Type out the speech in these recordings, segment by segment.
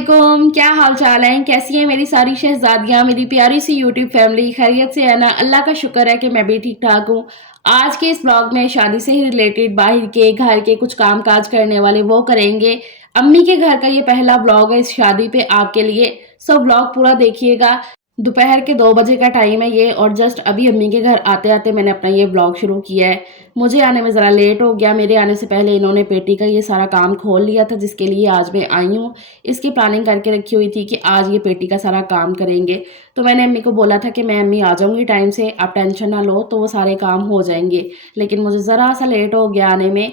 वालेकुम, क्या हाल चाल है? कैसी हैं मेरी सारी शहजादियाँ, मेरी प्यारी सी यूट्यूब फैमिली? खैरियत से है ना? अल्लाह का शुक्र है कि मैं भी ठीक ठाक हूँ। आज के इस ब्लॉग में शादी से ही रिलेटेड बाहर के घर के कुछ काम काज करने वाले वो करेंगे। अम्मी के घर का ये पहला ब्लॉग है इस शादी पे आपके लिए। सो ब्लॉग पूरा देखिएगा। दोपहर के 2 बजे का टाइम है ये और जस्ट अभी अम्मी के घर आते-आते मैंने अपना ये ब्लॉग शुरू किया है। मुझे आने में ज़रा लेट हो गया, मेरे आने से पहले इन्होंने पेटी का ये सारा काम खोल लिया था जिसके लिए आज मैं आई हूँ। इसकी प्लानिंग करके रखी हुई थी कि आज ये पेटी का सारा काम करेंगे। तो मैंने अम्मी को बोला था कि मैं अम्मी आ जाऊँगी टाइम से, आप टेंशन ना लो, तो वो सारे काम हो जाएँगे। लेकिन मुझे ज़रा-सा लेट हो गया आने में।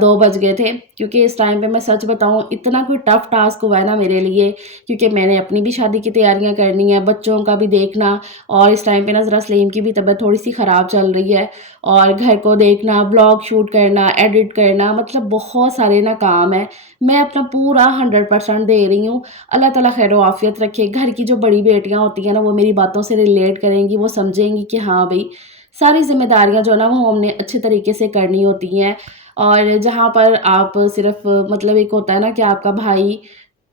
2 बज गए थे क्योंकि इस टाइम पे मैं सच बताऊँ इतना कोई टफ़ टास्क हुआ है ना मेरे लिए, क्योंकि मैंने अपनी भी शादी की तैयारियां करनी है, बच्चों का भी देखना, और इस टाइम पे ना ज़रा सलीम की भी तबीयत थोड़ी सी ख़राब चल रही है, और घर को देखना, ब्लॉग शूट करना, एडिट करना, मतलब बहुत सारे ना काम है। मैं अपना पूरा 100% दे रही हूँ। अल्लाह ताला खैर आफियत रखे। घर की जो बड़ी बेटियाँ होती हैं ना वो मेरी बातों से रिलेट करेंगी, वो समझेंगी कि हाँ भाई सारी जिम्मेदारियां जो ना वो हमने अच्छे तरीके से करनी होती हैं। और जहाँ पर आप सिर्फ मतलब एक होता है ना कि आपका भाई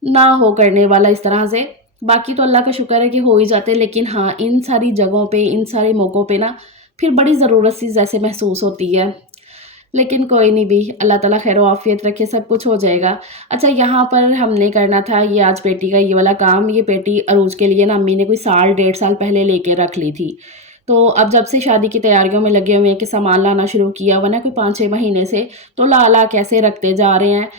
ना हो करने वाला इस तरह से, बाकी तो अल्लाह का शुक्र है कि हो ही जाते हैं। लेकिन हाँ, इन सारी जगहों पे, इन सारे मौक़ों पे ना फिर बड़ी ज़रूरत सी जैसे महसूस होती है। लेकिन कोई नहीं भी, अल्लाह ताला खैर आफ़ियत रखे, सब कुछ हो जाएगा। अच्छा, यहाँ पर हमने करना था ये आज पेटी का ये वाला काम। ये पेटी अरूज के लिए ना अम्मी ने कोई साल डेढ़ साल पहले लेके रख ली थी। तो अब जब से शादी की तैयारियों में लगे हुए हैं कि सामान लाना शुरू किया हुआ ना कोई 5-6 महीने से, तो ला-ला कैसे रखते जा रहे हैं।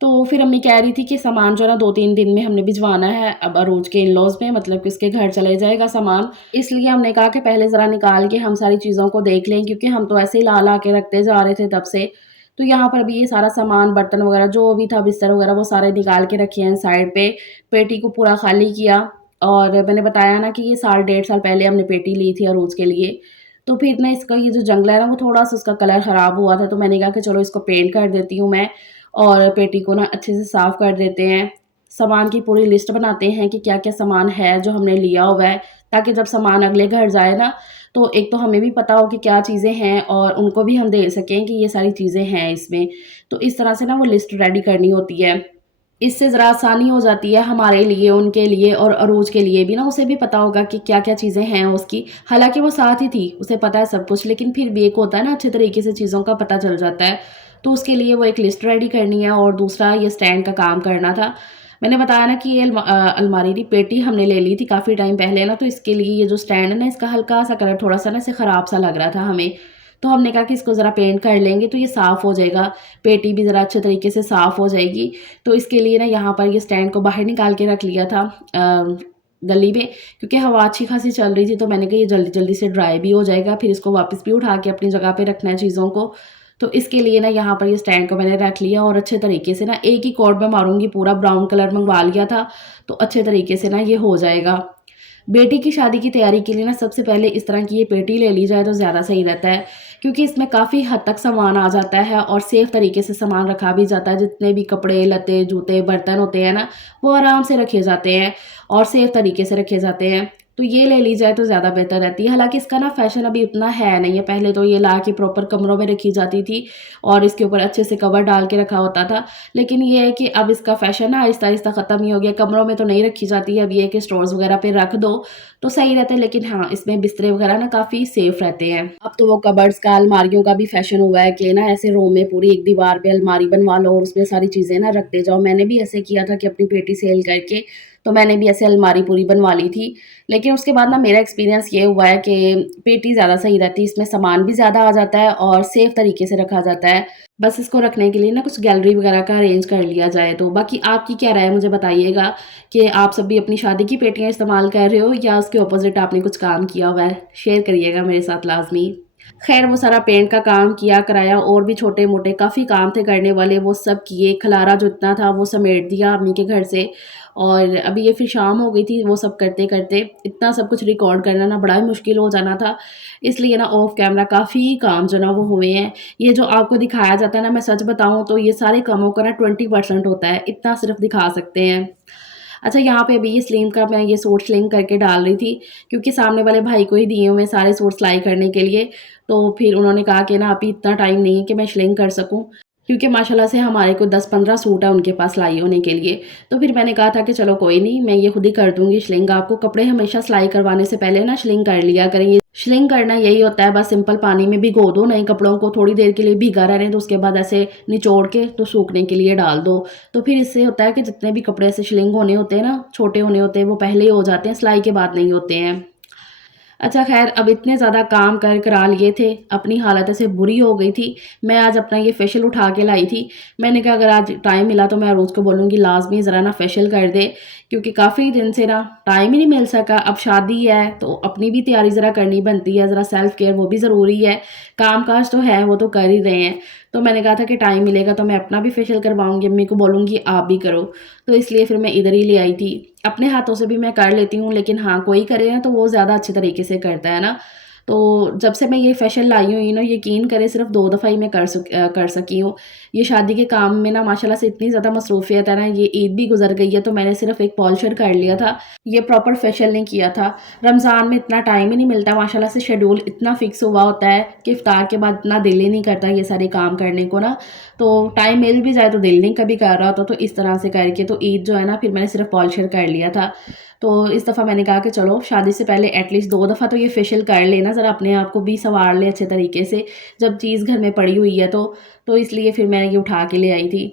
तो फिर अम्मी कह रही थी कि सामान जो है ना 2-3 दिन में हमने भिजवाना है अब अरोज के इन-लॉज़ में, मतलब कि उसके घर चले जाएगा सामान। इसलिए हमने कहा कि पहले ज़रा निकाल के हम सारी चीज़ों को देख लें, क्योंकि हम तो ऐसे ही ला-ला के रखते जा रहे थे तब से। तो यहाँ पर अभी ये सारा सामान, बर्तन वगैरह जो भी था, बिस्तर वगैरह, वो सारे निकाल के रखे हैं साइड पे। पेटी को पूरा खाली किया, और मैंने बताया ना कि ये साल डेढ़ साल पहले हमने पेटी ली थी अरोज के लिए। तो फिर ना इसका ये जो जंगला है ना वो थोड़ा-सा उसका कलर ख़राब हुआ था, तो मैंने कहा कि चलो इसको पेंट कर देती हूँ मैं, और पेटी को ना अच्छे से साफ़ कर देते हैं। सामान की पूरी लिस्ट बनाते हैं कि क्या-क्या सामान है जो हमने लिया हुआ है, ताकि जब सामान अगले घर जाए ना, तो एक तो हमें भी पता हो कि क्या चीज़ें हैं और उनको भी हम दे सकें कि ये सारी चीज़ें हैं इसमें। तो इस तरह से ना वो लिस्ट रेडी करनी होती है। इससे ज़रा आसानी हो जाती है हमारे लिए, उनके लिए, और अरूज के लिए भी ना, उसे भी पता होगा कि क्या-क्या चीज़ें हैं उसकी। हालाँकि वो साथ ही थी, उसे पता है सब कुछ, लेकिन फिर भी एक होता है ना अच्छे तरीके से चीज़ों का पता चल जाता है। तो उसके लिए वो एक लिस्ट रेडी करनी है, और दूसरा ये स्टैंड का काम करना था। मैंने बताया ना कि ये अलमारी नहीं, पेटी हमने ले ली थी काफ़ी टाइम पहले ना, तो इसके लिए ये जो स्टैंड है ना इसका हल्का-सा कलर थोड़ा-सा ना इसे ख़राब-सा लग रहा था हमें। तो हमने कहा कि इसको ज़रा पेंट कर लेंगे तो ये साफ़ हो जाएगा, पेटी भी ज़रा अच्छे तरीके से साफ़ हो जाएगी। तो इसके लिए ना यहाँ पर ये स्टैंड को बाहर निकाल के रख लिया था गली में, क्योंकि हवा अच्छी खासी चल रही थी, तो मैंने कहा ये जल्दी-जल्दी से ड्राई भी हो जाएगा, फिर इसको वापस भी उठा के अपनी जगह पे रखना है चीज़ों को। तो इसके लिए ना यहाँ पर ये स्टैंड को मैंने रख लिया, और अच्छे तरीके से ना एक ही कोट में मारूँगी, पूरा ब्राउन कलर मँगवा लिया था, तो अच्छे तरीके से ना ये हो जाएगा। बेटी की शादी की तैयारी के लिए ना सबसे पहले इस तरह की ये पेटी ले ली जाए तो ज़्यादा सही रहता है, क्योंकि इसमें काफ़ी हद तक सामान आ जाता है और सेफ़ तरीके से सामान रखा भी जाता है। जितने भी कपड़े, लत्ते, जूते, बर्तन होते हैं ना, वो आराम से रखे जाते हैं और सेफ़ तरीके से रखे जाते हैं। तो ये ले ली जाए तो ज़्यादा बेहतर रहती है। हालाँकि इसका ना फ़ैशन अभी उतना है नहीं है, पहले तो ये ला के प्रॉपर कमरों में रखी जाती थी और इसके ऊपर अच्छे से कवर डाल के रखा होता था। लेकिन ये है कि अब इसका फ़ैशन ना आहिस्ता-आहिस्ता ख़त्म ही हो गया, कमरों में तो नहीं रखी जाती है। अब ये है कि स्टोर्स वग़ैरह पे रख दो तो सही रहता है, लेकिन हाँ, इसमें बिस्तरे वग़ैरह ना काफ़ी सेफ़ रहते हैं। अब तो वो कबर्ड्स का, अलमारियों का भी फ़ैशन हुआ है कि ना ऐसे रो में पूरी एक दीवार पे अलमारी बनवा लो और उसमें सारी चीज़ें ना रखते जाओ। मैंने भी ऐसे किया था कि अपनी पेटी सेल करके, तो मैंने भी ऐसे अलमारी पूरी बनवा ली थी। लेकिन उसके बाद ना मेरा एक्सपीरियंस ये हुआ है कि पेटी ज़्यादा सही रहती है, इसमें सामान भी ज़्यादा आ जाता है और सेफ़ तरीके से रखा जाता है। बस इसको रखने के लिए ना कुछ गैलरी वग़ैरह का अरेंज कर लिया जाए तो। बाकी आपकी क्या राय है मुझे बताइएगा कि आप सब भी अपनी शादी की पेटियाँ इस्तेमाल कर रहे हो या उसके अपोज़िट आपने कुछ काम किया हुआ है? शेयर करिएगा मेरे साथ लाज़मी। ख़ैर वो सारा पेंट का काम किया कराया, और भी छोटे-मोटे काफ़ी काम थे करने वाले, वो सब किए। खलारा जो इतना था वो समेट दिया अम्मी के घर से, और अभी ये फिर शाम हो गई थी वो सब करते-करते। इतना सब कुछ रिकॉर्ड करना ना बड़ा ही मुश्किल हो जाना था, इसलिए ना ऑफ कैमरा काफ़ी काम जो ना वो हुए हैं। ये जो आपको दिखाया जाता है ना, मैं सच बताऊँ तो ये सारे कामों का ना 20% होता है, इतना सिर्फ़ दिखा सकते हैं। अच्छा, यहाँ पे अभी ये स्लिंग का मैं ये सूट स्लिंग करके डाल रही थी, क्योंकि सामने वाले भाई को ही दिए हुए हैं सारे सूट सिलाई करने के लिए। तो फिर उन्होंने कहा कि ना अभी इतना टाइम नहीं है कि मैं स्लिंग कर सकूँ। क्योंकि माशाल्लाह से हमारे को 10-15 सूट है उनके पास सिलाई होने के लिए। तो फिर मैंने कहा था कि चलो कोई नहीं, मैं ये खुद ही कर दूँगी शिलिंग। आपको कपड़े हमेशा सिलाई करवाने से पहले ना शिलिंग कर लिया करें। शिलिंग करना यही होता है, बस सिंपल पानी में भिगो दो नए कपड़ों को, थोड़ी देर के लिए भीगा रहने दो, उसके बाद ऐसे निचोड़ के तो सूखने के लिए डाल दो। तो फिर इससे होता है कि जितने भी कपड़े ऐसे शिलिंग होने होते हैं ना, छोटे होने होते हैं, वो पहले ही हो जाते हैं, सिलाई के बाद नहीं होते हैं। अच्छा ख़ैर, अब इतने ज़्यादा काम कर करा लिए थे, अपनी हालत ऐसे बुरी हो गई थी। मैं आज अपना ये फेशियल उठा के लाई थी। मैंने कहा अगर आज टाइम मिला तो मैं अरूज को बोलूँगी लाज़मी ज़रा ना फेशियल कर दे, क्योंकि काफ़ी दिन से ना टाइम ही नहीं मिल सका। अब शादी है तो अपनी भी तैयारी ज़रा करनी बनती है, ज़रा सेल्फ केयर वो भी ज़रूरी है। काम-काज तो है, वो तो कर ही रहे हैं। तो मैंने कहा था कि टाइम मिलेगा तो मैं अपना भी फेशियल करवाऊँगी, अम्मी को बोलूँगी आप भी करो। तो इसलिए फिर मैं इधर ही ले आई थी। अपने हाथों से भी मैं कर लेती हूँ, लेकिन हाँ, कोई करे ना तो वो ज़्यादा अच्छे तरीके से करता है ना। तो जब से मैं ये फेशियल लाई हुई ना, यकीन करें सिर्फ़ 2 दफ़ा ही मैं कर सकी हूँ। ये शादी के काम में ना माशाल्लाह से इतनी ज़्यादा मसरूफ़ियत है ना, ये ईद भी गुज़र गई है तो मैंने सिर्फ़ एक पॉलिशर कर लिया था। ये प्रॉपर फेशियल नहीं किया था। रमज़ान में इतना टाइम ही नहीं मिलता, माशाल्लाह से शेड्यूल इतना फ़िक्स हुआ होता है कि इफ्तार के बाद इतना दिल ही नहीं करता ये सारे काम करने को ना। तो टाइम मिल भी जाए तो दिल नहीं कभी कर रहा होता, तो इस तरह से करके तो ईद जो है ना फिर मैंने सिर्फ़ पॉलिशर कर लिया था। तो इस दफ़ा मैंने कहा कि चलो शादी से पहले एटलीस्ट 2 दफ़ा तो ये फेशियल कर लेना, ज़रा अपने आप को भी सँवार ले अच्छे तरीके से, जब चीज़ घर में पड़ी हुई है तो इसलिए फिर मैं ये उठा के ले आई थी।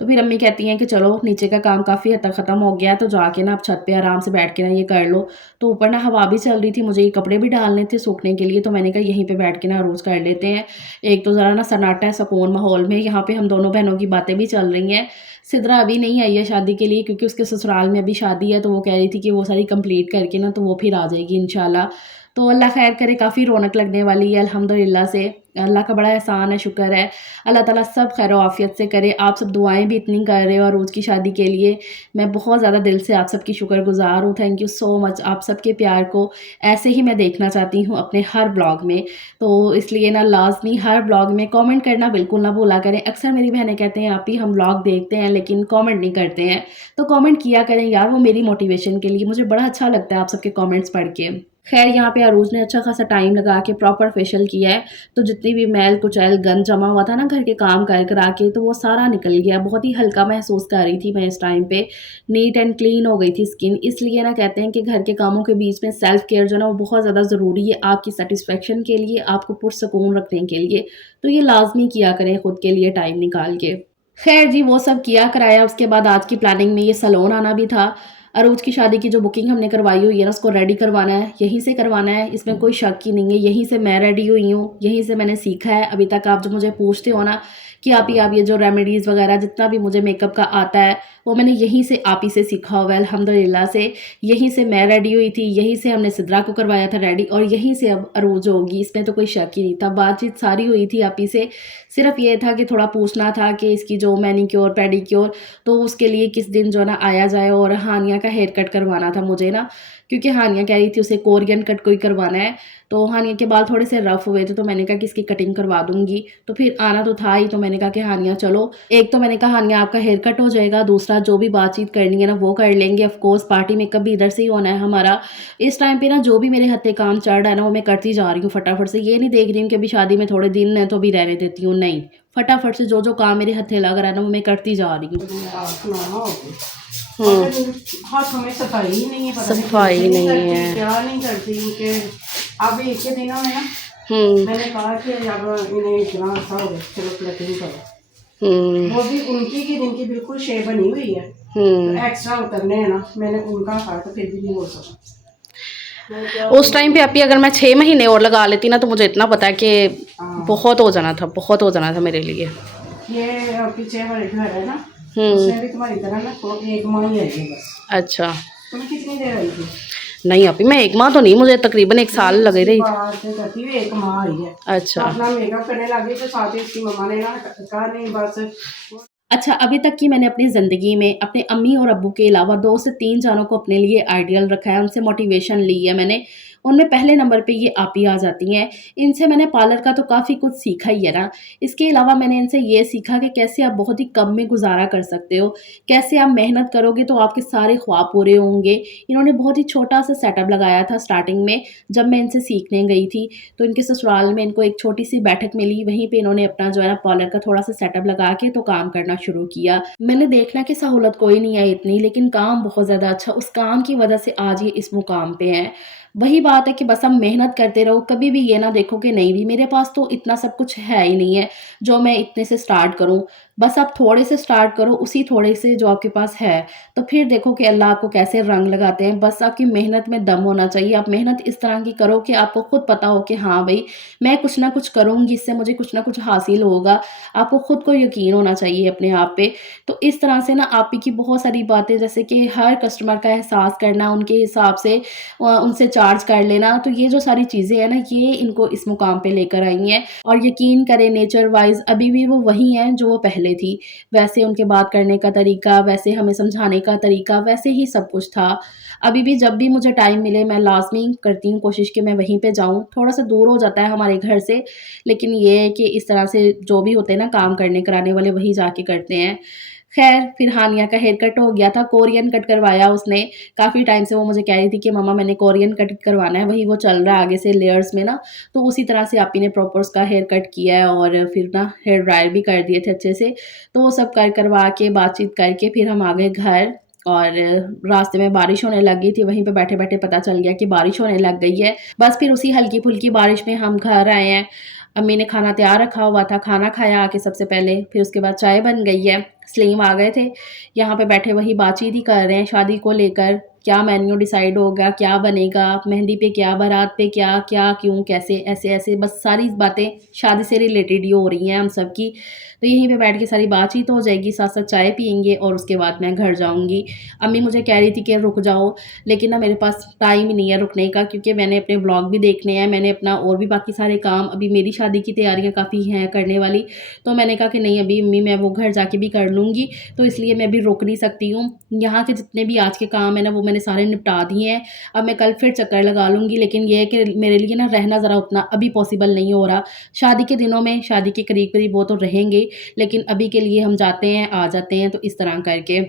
तो फिर अम्मी कहती हैं कि चलो नीचे का काम काफ़ी हद तक ख़त्म हो गया है, तो जाके ना अब छत पे आराम से बैठ के ना ये कर लो। तो ऊपर ना हवा भी चल रही थी, मुझे ये कपड़े भी डालने थे सूखने के लिए, तो मैंने कहा यहीं पे बैठ के ना रोज़ कर लेते हैं। एक तो ज़रा ना सन्नाटा है, सुकून माहौल में, यहाँ पे हम दोनों बहनों की बातें भी चल रही हैं। सिद्रा अभी नहीं आई है शादी के लिए, क्योंकि उसके ससुराल में अभी शादी है, तो वो कह रही थी कि वो सारी कंप्लीट करके ना तो वो फिर आ जाएगी इंशाल्लाह। तो अल्लाह खैर करे, काफ़ी रौनक लगने वाली है अल्हम्दुलिल्लाह से। अल्लाह का बड़ा एहसान है, शुक्र है। अल्लाह ताला सब खैर आफ़ियत से करे। आप सब दुआएँ भी इतनी कर रहे हो रोज़ की शादी के लिए। मैं बहुत ज़्यादा दिल से आप सबकी शुक्रगुज़ार हूँ। Thank you so much. आप सबके प्यार को ऐसे ही मैं देखना चाहती हूँ अपने हर ब्लॉग में। तो इसलिए ना लाज़मी हर ब्लॉग में कमेंट करना बिल्कुल ना भूला करें। अक्सर मेरी बहनें कहते हैं आप ही हम ब्लॉग देखते हैं लेकिन कमेंट नहीं करते हैं। तो कमेंट किया करें यार, वो मेरी मोटिवेशन के लिए, मुझे बड़ा अच्छा लगता है आप सबके कमेंट्स पढ़ के। खैर यहाँ पे अरूज ने अच्छा खासा टाइम लगा के प्रॉपर फेशियल किया है, तो जितनी भी मैल कुचैल गंद जमा हुआ था ना घर के काम कर करा के, तो वो सारा निकल गया। बहुत ही हल्का महसूस कर रही थी मैं इस टाइम पे। नीट एंड क्लीन हो गई थी स्किन। इसलिए ना कहते हैं कि घर के कामों के बीच में सेल्फ केयर जो है ना वो बहुत ज़्यादा ज़रूरी है आपकी सेटिस्फेक्शन के लिए, आपको पुरसकून रखने के लिए। तो ये लाजमी किया करें खुद के लिए टाइम निकाल के। खैर जी, वो सब किया कराया, उसके बाद आज की प्लानिंग में ये सैलून आना भी था। अरूज की शादी की जो बुकिंग हमने करवाई हुई है ना, उसको रेडी करवाना है, यहीं से करवाना है, इसमें कोई शक ही नहीं है। यहीं से मैं रेडी हुई हूँ, यहीं से मैंने सीखा है। अभी तक आप जो मुझे पूछते हो ना कि आप ये जो रेमेडीज़ वगैरह जितना भी मुझे मेकअप का आता है, वो मैंने यहीं से आप ही से सीखा हुआ है अल्हम्दुलिल्लाह से। यहीं से मैं रेडी हुई थी, यहीं से हमने सिद्रा को करवाया था रेडी, और यहीं से अब अरूज होगी, इसमें तो कोई शक ही नहीं था। बातचीत सारी हुई थी आप ही से। सिर्फ ये था कि थोड़ा पूछना था कि इसकी जो मैनीक्योर पेडीक्योर, तो उसके लिए किस दिन जो है ना आया जाए, और हानिया का हेयर कट करवाना था मुझे ना, क्योंकि हानिया कह रही थी उसे कोरियन कट कोई करवाना है। तो हानिया के बाल थोड़े से रफ़ हुए थे, तो मैंने कहा कि इसकी कटिंग करवा दूँगी। तो फिर आना तो था ही, तो मैंने कहा कि हानिया चलो, एक तो मैंने कहा हानिया आपका हेयर कट हो जाएगा, दूसरा जो भी बातचीत करनी है ना वो कर लेंगे। ऑफ कोर्स पार्टी मेकअप भी इधर से ही होना है हमारा। इस टाइम पे ना जो भी मेरे हत्थे काम चल रहा है ना वो मैं करती जा रही हूँ फटाफट से। ये नहीं देख रही हूँ कि अभी शादी में थोड़े दिन हैं तो अभी रहने देती हूँ, नहीं। फटाफट से जो काम मेरे हत्थे लग रहा है ना वो मैं करती जा रही हूँ। हाथों में सफाई ही नहीं है, सफाई नहीं है, क्या नहीं करती कि अब एक के दिनों में ना मैंने कहा कि अब इन्हें इतना अच्छा हो गया, चलो प्लेटिंग करो। वो भी उनकी की जिनकी बिल्कुल शेप बनी हुई है, तो एक्स्ट्रा उतरने हैं ना, मैंने उनका कहा तो फिर भी नहीं हो सका। उस टाइम पे अभी अगर मैं 6 महीने और लगा लेती ना तो मुझे इतना पता है कि बहुत हो जाना था, बहुत हो जाना था मेरे लिए। ये पीछे हमारे घर है ना, उसमें भी तुम्हारी तरह ना तो एक माह ही है बस। अच्छा, तुम्हें कितनी देर आई थी? नहीं अभी मैं 1 माह तो नहीं, मुझे तकरीबन 1 साल लग रही। करती हुई 1 माह आई है। अच्छा, तो अपना मेकअप करने लगी तो साथ ही उसकी मम्मा ने ना कहा नहीं बस। अच्छा, अभी तक की मैंने अपनी ज़िंदगी में अपने अम्मी और अब्बू के अलावा 2 से 3 जानों को अपने लिए आइडियल रखा है, उनसे मोटिवेशन ली है मैंने। उनमें पहले नंबर पे ये आप ही आ जाती हैं। इनसे मैंने पार्लर का तो काफ़ी कुछ सीखा ही है ना। इसके अलावा मैंने इनसे ये सीखा कि कैसे आप बहुत ही कम में गुज़ारा कर सकते हो, कैसे आप मेहनत करोगे तो आपके सारे ख्वाब पूरे होंगे। इन्होंने बहुत ही छोटा-सा सेटअप लगाया था स्टार्टिंग में जब मैं इनसे सीखने गई थी। तो इनके ससुराल में इनको एक छोटी-सी बैठक मिली, वहीं पे इन्होंने अपना जो है ना पार्लर का थोड़ा-सा सेटअप लगा के तो काम करना शुरू किया। मैंने देखना कि सहूलत कोई नहीं है इतनी, लेकिन काम बहुत ज़्यादा अच्छा, उस काम की वजह से आज ये इस मुकाम पे हैं। वही बात है कि बस आप मेहनत करते रहो, कभी भी ये ना देखो कि नहीं भी मेरे पास तो इतना सब कुछ है ही नहीं है, जो मैं इतने से स्टार्ट करूँ। बस आप थोड़े से स्टार्ट करो, उसी थोड़े से जो आपके पास है, तो फिर देखो कि अल्लाह आपको कैसे रंग लगाते हैं। बस आपकी मेहनत में दम होना चाहिए। आप मेहनत इस तरह की करो कि आपको खुद पता हो कि हाँ भई, मैं कुछ ना कुछ करूँगी, इससे मुझे कुछ ना कुछ हासिल होगा। आपको खुद को यकीन होना चाहिए अपने आप पे। तो इस तरह से ना आप ही की बहुत सारी बातें, जैसे कि हर कस्टमर का एहसास करना, उनके हिसाब से उनसे चार्ज कर लेना, तो ये जो सारी चीज़ें हैं ना, ये इनको इस मुकाम पे लेकर आई हैं। और यकीन करें नेचर वाइज़ अभी भी वो वही हैं जो वो पहले थी। वैसे उनके बात करने का तरीका, वैसे हमें समझाने का तरीका, वैसे ही सब कुछ था। अभी भी जब भी मुझे टाइम मिले मैं लाज़मी करती हूँ कोशिश कि मैं वहीं पे जाऊँ। थोड़ा-सा दूर हो जाता है हमारे घर से, लेकिन ये है कि इस तरह से जो भी होते हैं ना काम करने कराने वाले, वही जाके करते हैं। ख़ैर फिर हानिया का हेयर कट हो गया था, कोरियन कट करवाया उसने। काफ़ी टाइम से वो मुझे कह रही थी कि मम्मा मैंने कोरियन कट करवाना है, वही वो चल रहा है आगे से लेयर्स में ना। तो उसी तरह से आपी ने प्रॉपर उसका हेयर कट किया है और फिर ना हेयर ड्रायर भी कर दिए थे अच्छे से। तो वो सब करवा के बातचीत करके फिर हम आ गए घर। और रास्ते में बारिश होने लग गई थी, वहीं पे बैठे-बैठे पता चल गया कि बारिश होने लग गई है। बस फिर उसी हल्की-फुल्की बारिश में हम घर आए हैं। अम्मी ने खाना तैयार रखा हुआ था, खाना खाया आके सबसे पहले, फिर उसके बाद चाय बन गई है। सलीम आ गए थे, यहाँ पे बैठे वही बातचीत ही कर रहे हैं शादी को लेकर, क्या मेन्यू डिसाइड होगा, क्या बनेगा, मेहंदी पे क्या, बारात पे क्या, क्या, क्यों, कैसे, ऐसे-ऐसे बस सारी बातें शादी से रिलेटेड ही हो रही हैं हम सबकी। तो यहीं पे बैठ के सारी बातचीत हो जाएगी, साथ-साथ चाय पिएँगे और उसके बाद मैं घर जाऊँगी। अम्मी मुझे कह रही थी कि रुक जाओ, लेकिन ना मेरे पास टाइम ही नहीं है रुकने का, क्योंकि मैंने अपने व्लॉग भी देखने हैं, मैंने अपना और भी बाकी सारे काम, अभी मेरी शादी की तैयारियाँ काफ़ी हैं करने वाली। तो मैंने कहा कि नहीं अभी अम्मी मैं वो घर जाके भी कर लूँगी, तो इसलिए मैं अभी रुक नहीं सकती हूँ। यहाँ के जितने भी आज के काम हैं ना वो मैंने सारे निपटा दिए हैं। अब मैं कल फिर चक्कर लगा लूँगी, लेकिन ये है कि मेरे लिए ना रहना ज़रा उतना अभी पॉसिबल नहीं हो रहा। शादी के दिनों में, शादी के करीब-करीब वो तो रहेंगे, लेकिन अभी के लिए हम जाते हैं, आ जाते हैं, तो इस तरह करके।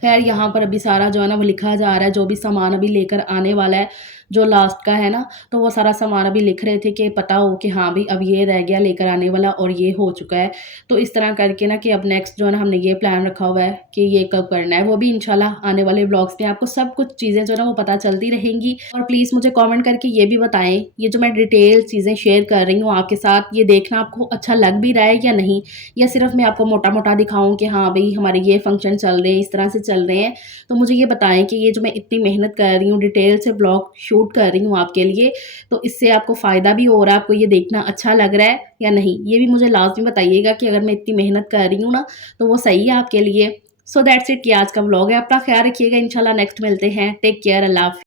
ख़ैर यहाँ पर अभी सारा जो है ना वो लिखा जा रहा है, जो भी सामान अभी लेकर आने वाला है, जो लास्ट का है ना, तो वो सारा सामान अभी लिख रहे थे कि पता हो कि हाँ भाई अब ये रह गया लेकर आने वाला और ये हो चुका है। तो इस तरह करके ना कि अब नेक्स्ट जो है ना हमने ये प्लान रखा हुआ है कि ये कब करना है, वो भी इंशाल्लाह आने वाले व्लॉग्स में आपको सब कुछ चीज़ें जो है ना वो पता चलती रहेंगी। और प्लीज़ मुझे कमेंट करके ये भी बताएँ, ये जो मैं डिटेल चीज़ें शेयर कर रही हूँ आपके साथ, ये देखना आपको अच्छा लग भी रहा है या नहीं? या सिर्फ़ मैं आपको मोटा-मोटा दिखाऊँ कि हाँ भई हमारे ये फंक्शन चल रहे हैं, इस तरह से चल रहे हैं। तो मुझे ये बताएँ कि ये जो मैं इतनी मेहनत कर रही हूँ, डिटेल से व्लॉग शूट कर रही हूँ आपके लिए, तो इससे आपको फ़ायदा भी हो रहा है, आपको ये देखना अच्छा लग रहा है या नहीं? ये भी मुझे लाज़मी बताइएगा कि अगर मैं इतनी मेहनत कर रही हूँ ना, तो वो सही है आपके लिए। सो दैट्स इट, ये आज का व्लॉग है। अपना ख़्याल रखिएगा, इंशाल्लाह नेक्स्ट मिलते हैं। टेक केयर, अल्लाह हाफ़िज़।